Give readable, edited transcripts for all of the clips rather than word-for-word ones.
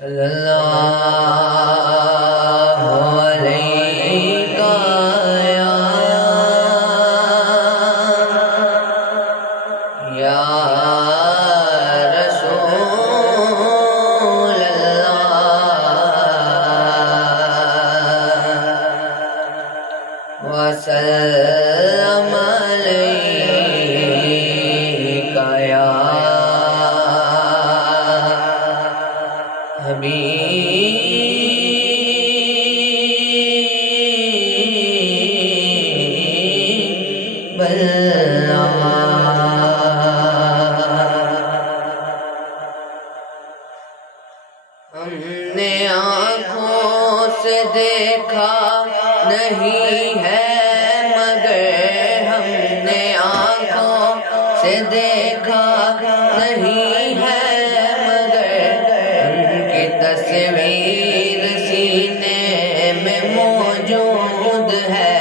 صلی اللہ علیہ یا رسول اللہ وسلم علیک یا حبیب اللہ۔ ہم نے آنکھوں سے دیکھا نہیں ہے مگر ہم نے آنکھوں سے دیکھا نہیں ہے تصویر سینے میں موجود ہے۔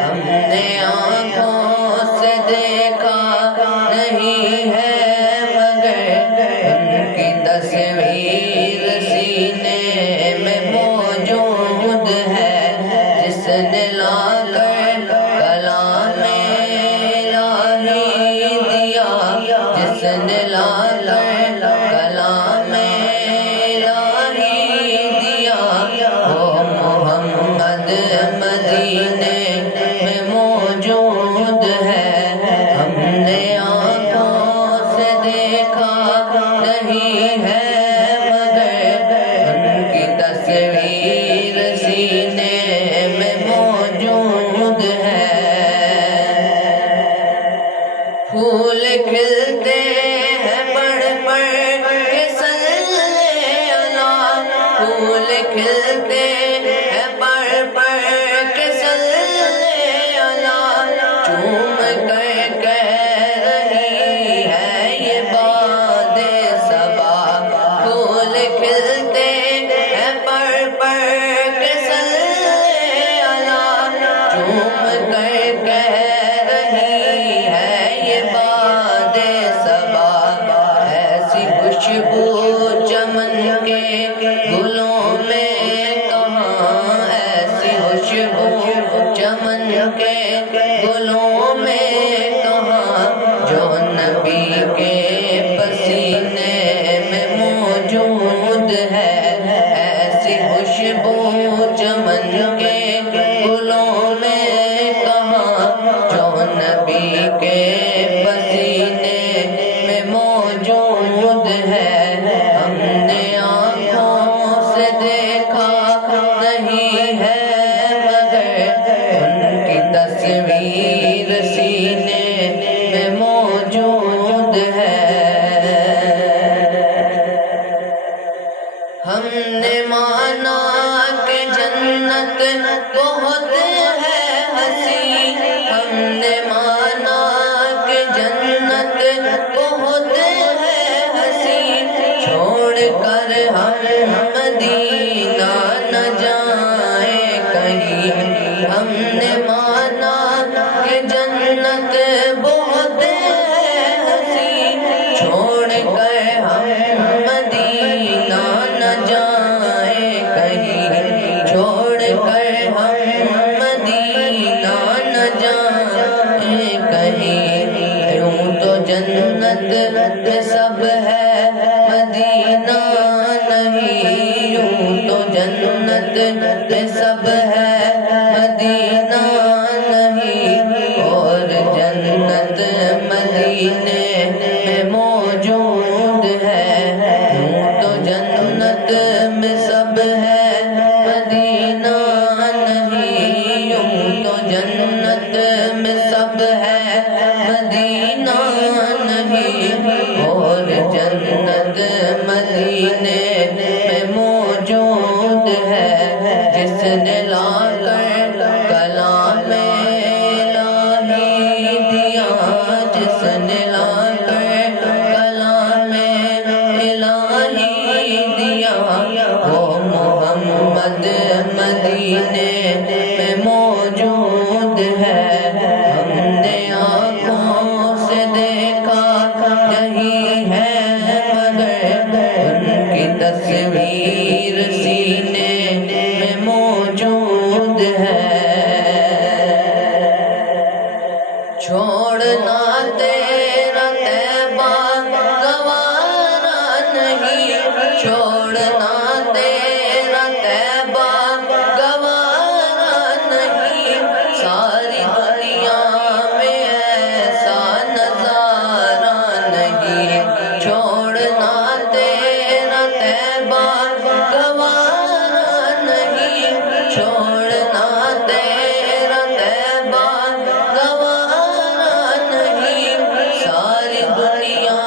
ہم نے آنکھوں سے دیکھا نہیں ہے مگر ان کی تصویر سینے میں موجود ہے۔ جس نے لا کر کلام الہی دیا، جس نے لا کر کلام مدینے میں موجود ہے۔ ہم نے آنکھوں سے دیکھا نہیں ہے مگر ان کی تصویر سینے میں موجود ہے۔ پھول کھلتے ہیں پڑھ پڑھ کے صلی اللہ، پھول کھلتے چوم کر کہہ رہی ہے یہ باد صبا، پھول کھلتے ہیں پڑھ پڑھ کے صلی اللہ، چوم کر کہہ رہی ہے یہ باد صبا۔ ایسی خوشبو چمن کے گلوں میں کہاں، ایسی خوشبو چمن کے گلوں میں کہاں، جو نبی کے پسینے میں موجود ہے۔ ایسی خوشبو چمن کے گلوں میں کہاں، جو نبی کے پسینے میں موجود ہے۔ ہم نے آنکھوں سے دیکھا نہیں ہے مگر ان کی تصویر سینے میں موجود ہے۔ ہم نے مانا کہ جنت بہت ہے ہنسی، ہم نے مانا کہ جنت بہت ہے ہنسی، چھوڑ کر ہم مدینہ نہ جائیں کہیں۔ ہم نے مانا کہ جنت بہت ہے ہنسی، چھوڑ کر ہم مدینہ نہ جائیں کہیں، چھوڑ کر ہم مدینہ نہ جائیں کہیں۔ یوں تو جنت میں سب ہے مدینہ نہیں، یوں تو جنت میں سب ہے مدینہ نہیں، اور جنت مدینے میں موجود ہے۔ یوں تو جنت میں سب ہے مدینہ نہیں، یوں تو جنت میں سب ہے مدینہ نہیں، اور جنت مدینے میں موجود ہے۔ جس نے لا کر کلام الہی دیا، جس نے لا کر کلام الہی دیا، وہ محمد مدینے میں موجود ہے۔ ہم نے آنکھوں سے دیکھا نہیں ہے مگر ان کی تصویر تصویر سینے میں موجود ہے، چھوڑنا تیرا طیبہ گوارا نہیں، چھوڑنا تیرا طیبہ گوارا نہیں، ساری دنیا میں ایسا نظارہ نہیں، چھوڑنا تیرا طیبہ گوارا نہیں، چھوڑنا تیرا طیبہ گوارا نہیں، ساری دنیا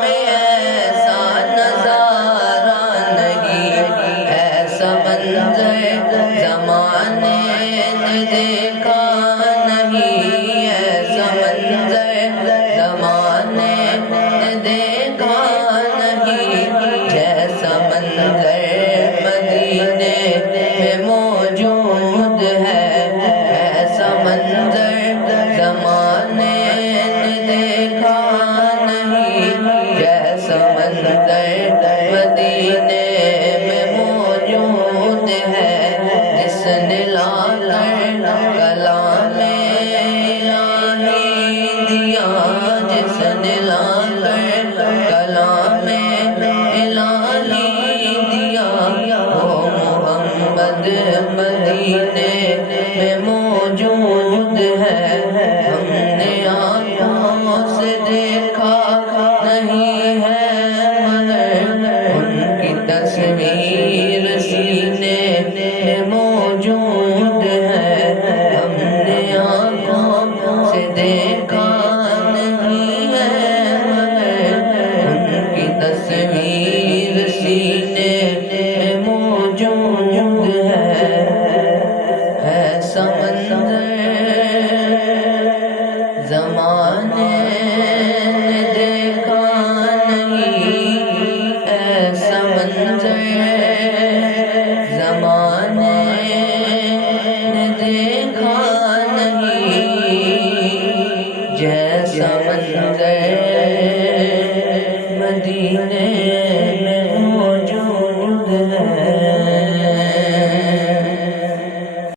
میں ایسا نظارہ نہیں، ایسا منظر زمانے نے دیکھا نہیں، ایسا منظر زمانے نے دیکھا نہیں، جیسا منظر مدینے میں موجود ہے، ایسا منظر زمانے نے دیکھا نہیں، جیسا منظر مدینے میں موجود ہے، جس نے لا کر کلام الہی دیا، جس نے لا کر کلام الہی دیا، وہ محمد مدینے میں موجود ہے، ہم نے آنکھوں سے دیکھا نہیں ہے مگر ان کی تصویر سینے میں موجود ہے، ہم نے آنکھوں سے دیکھا نہیں ہے مگر ان کی تصویر سینے میں موجود ہے، ایسا منظر زمانے